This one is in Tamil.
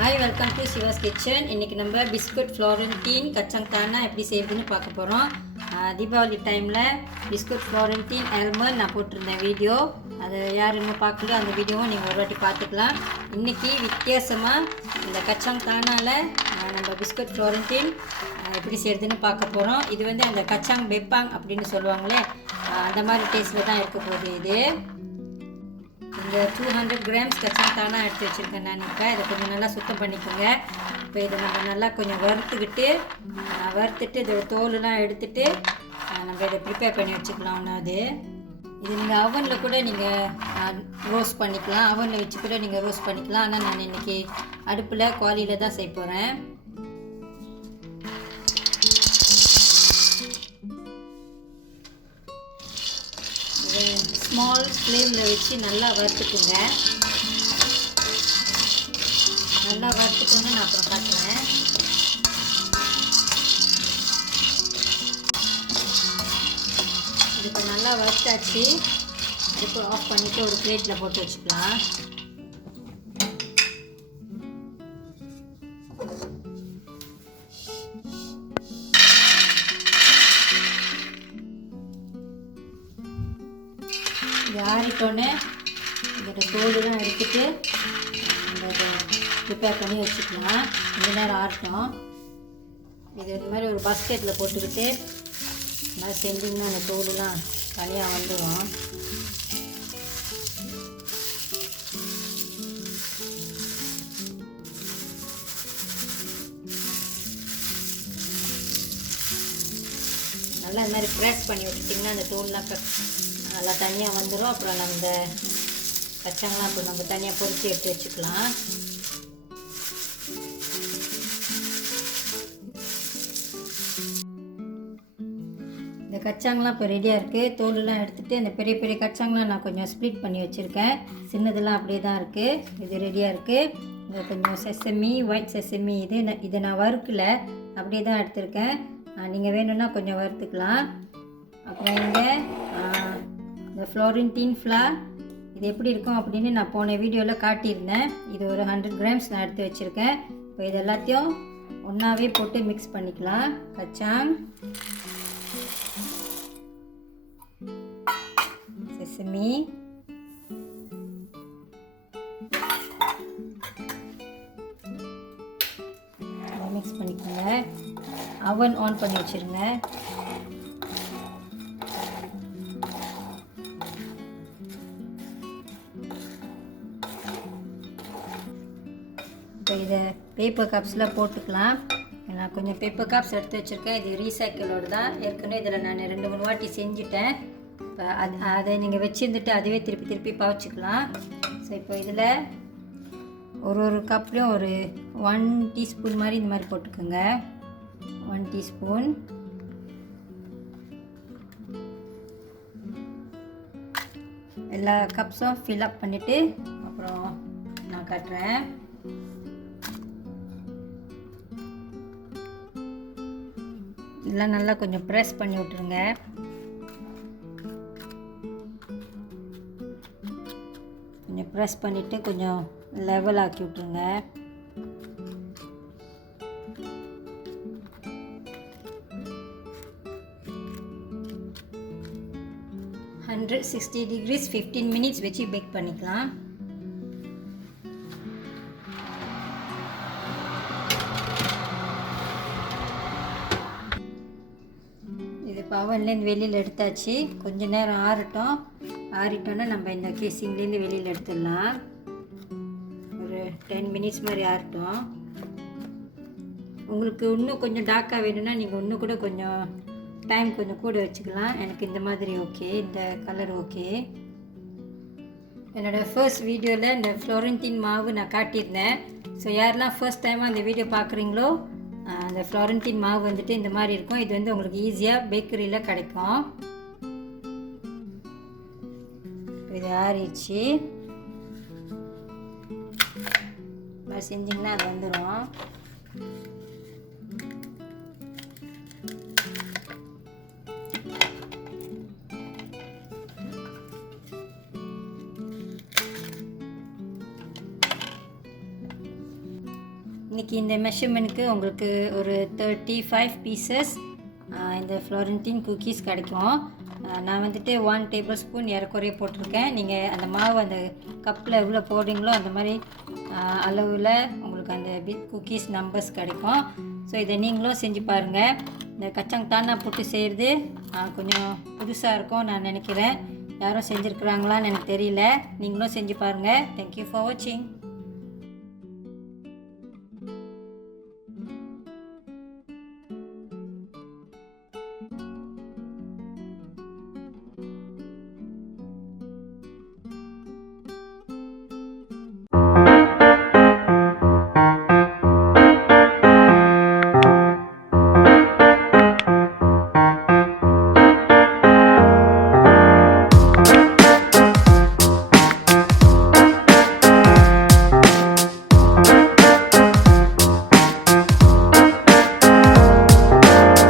Hi, welcome to Siva's kitchen. இன்றைக்கி நம்ம பிஸ்கட் ஃப்ளாரன்டீன் கச்சங்கானா எப்படி செய்யுதுன்னு பார்க்க போகிறோம். தீபாவளி டைமில் பிஸ்கட் ஃப்ளாரன்டீன் ஆல்மண்ட் நான் போட்டிருந்தேன் வீடியோ. அதை யார் இன்னும் பார்க்கல, அந்த வீடியோவும் நீங்கள் ஒரு வாட்டி பார்த்துக்கலாம். இன்றைக்கி வித்தியாசமாக இந்த கச்சங்கானால் நம்ம பிஸ்கட் ஃப்ளாரன்டீன் எப்படி செய்யுதுன்னு பார்க்க போகிறோம். இது வந்து அந்த கச்சாங் பெப்பாங் அப்படின்னு சொல்லுவாங்களே, அந்த மாதிரி டேஸ்ட்டில் தான் இருக்க போகுது. இது இந்த 200 கிராம்ஸ் கச்சாங்கானா எடுத்து வச்சுருக்கேன் நான். இப்போ இதை கொஞ்சம் நல்லா சுத்தம் பண்ணிக்கோங்க. இப்போ இதை நம்ம நல்லா கொஞ்சம் வறுத்துட்டு இதோட தோலெலாம் எடுத்துட்டு நம்ம இதை ப்ரிப்பேர் பண்ணி வச்சுக்கலாம். ஒன்றாவது இது நீங்கள் அவனில் கூட நீங்கள் ரோஸ்ட் பண்ணிக்கலாம், அவனில் வச்சு கூட நீங்கள் ரோஸ்ட் பண்ணிக்கலாம். ஆனால் நான் இன்றைக்கி அடுப்பில் குவாலியில் தான் செய்ய போகிறேன். ஸ்மால் ஃப்ளேமில் வச்சு நல்லா வறுத்துக்குங்க. நான் அப்புறம் காட்டுறேன். இது இப்போ நல்லா வறுத்தாச்சு. அடுப்பு ஆஃப் பண்ணிவிட்டு ஒரு பிளேட்டில் போட்டு வச்சுக்கலாம். இது ஆறிட்டோன்னே இதோட தோலெலாம் எடுத்துட்டு நம்ம இதை ப்ரிப்பேர் பண்ணி வச்சுக்கலாம். கொஞ்ச நேரம் ஆறட்டும். இது இந்த மாதிரி ஒரு பஸ்கெட்டில் போட்டுக்கிட்டு நல்லா செஞ்சிங்கன்னா அந்த தோலெலாம் தனியாக வந்துடும். நல்லா இந்த மாதிரி ப்ரெஸ் பண்ணி வச்சுட்டிங்கன்னா அந்த தோல்லாம் நல்லா தனியாக வந்துடும். அப்புறம் நம்ம இந்த கச்சாங்கெலாம் இப்போ நம்ம தனியாக பொரித்து எடுத்து வச்சுக்கலாம். இந்த கச்சாங்கெலாம் இப்போ ரெடியாக இருக்குது. தோலெலாம் எடுத்துகிட்டு இந்த பெரிய பெரிய கச்சாங்கெலாம் நான் கொஞ்சம் ஸ்ப்ளிட் பண்ணி வச்சுருக்கேன். சின்னதெல்லாம் அப்படியே தான் இருக்குது. இது ரெடியாக இருக்குது. இது கொஞ்சம் செசமி, ஒயிட் செசமி, இதை நான் வறுக்கலை, அப்படியே தான் எடுத்திருக்கேன். நீங்கள் வேணும்னா கொஞ்சம் வறுத்துக்கலாம். அப்புறம் இங்கே இந்த ஃப்ளாரன்டீன் ஃப்ளார் இது எப்படி இருக்கும் அப்படின்னு நான் போன வீடியோவில் காட்டியிருந்தேன். இது ஒரு 100 கிராம்ஸ் நான் எடுத்து வச்சுருக்கேன். இப்போ இது எல்லாத்தையும் ஒன்றாவே போட்டு மிக்ஸ் பண்ணிக்கலாம். கச்சாங், செசமி, மிக்ஸ் பண்ணிக்கோங்க. அவன் ஆன் பண்ணி வச்சுருங்க. இப்போ இதை பேப்பர் கப்ஸில் போட்டுக்கலாம். நான் கொஞ்சம் பேப்பர் கப்ஸ் எடுத்து வச்சுருக்கேன். இது ரீசைக்கிளோடு தான். ஏற்கனவே இதில் நான் 2-3 வாட்டி செஞ்சுட்டேன். இப்போ அதை நீங்கள் வச்சுருந்துட்டு அதுவே திருப்பி பவச்சிக்கலாம். ஸோ இப்போ இதில் ஒரு கப்லேயும் ஒரு 1 டீஸ்பூன் மாதிரி இந்த மாதிரி போட்டுக்கோங்க. 1 டீஸ்பூன். எல்லா கப்ஸும் ஃபில்அப் பண்ணிவிட்டு அப்புறம் நான் காட்டுறேன். இதெல்லாம் நல்லா கொஞ்சம் ப்ரெஸ் பண்ணி விட்டுருங்க. கொஞ்சம் ப்ரெஸ் பண்ணிவிட்டு கொஞ்சம் லெவல் ஆக்கி விட்ருங்க. $160 15 மினிட்ஸ் வச்சு பேக் பண்ணிக்கலாம். அவன்லேருந்து வெளியில் எடுத்தாச்சு. கொஞ்ச நேரம் ஆறிட்டோன்னா நம்ம இந்த கேசிங்லேருந்து வெளியில் எடுத்துடலாம். ஒரு 10 மினிட்ஸ் மாதிரி ஆறட்டும். உங்களுக்கு இன்னும் கொஞ்சம் டார்க்காக வேணும்னா நீங்கள் இன்னும் கூட கொஞ்சம் டைம் கொஞ்சம் கூட வச்சுக்கலாம். எனக்கு இந்த மாதிரி ஓகே, இந்த கலர் ஓகே. என்னோடய ஃபர்ஸ்ட் வீடியோவில் இந்த ஃப்ளாரன்டீன் மாவு நான் காட்டியிருந்தேன். ஸோ யாரெல்லாம் ஃபர்ஸ்ட் டைமாக அந்த வீடியோ பார்க்குறீங்களோ, அந்த ஃப்ளாரன்டீன் மாவு வந்துட்டு இந்த மாதிரி இருக்கும். இது வந்து உங்களுக்கு ஈஸியாக பேக்கரியில் கிடைக்கும். இது ஆறிடுச்சு. செஞ்சிங்கன்னா அது வந்துடும். இன்றைக்கி இந்த மெஷர்மெண்ட்டுக்கு உங்களுக்கு ஒரு 35 பீசஸ் இந்த ஃப்ளோரன்டீன் குக்கீஸ் கிடைக்கும். நான் வந்துட்டு 1 டேபிள் ஸ்பூன் ஏறக்குறைய போட்டிருக்கேன். நீங்கள் அந்த மாவு அந்த கப்பில் எவ்வளோ போடுறீங்களோ அந்த மாதிரி அளவில் உங்களுக்கு அந்த பிக் குக்கீஸ் நம்பர்ஸ் கிடைக்கும். ஸோ இதை நீங்களும் செஞ்சு பாருங்கள். இந்த கச்சாங் தானா போட்டு செய்கிறது கொஞ்சம் புதுசாக இருக்கும் நான் நினைக்கிறேன். யாரும் செஞ்சுருக்குறாங்களான்னு எனக்கு தெரியல. நீங்களும் செஞ்சு பாருங்கள். தேங்க்யூ ஃபார் வாட்சிங்.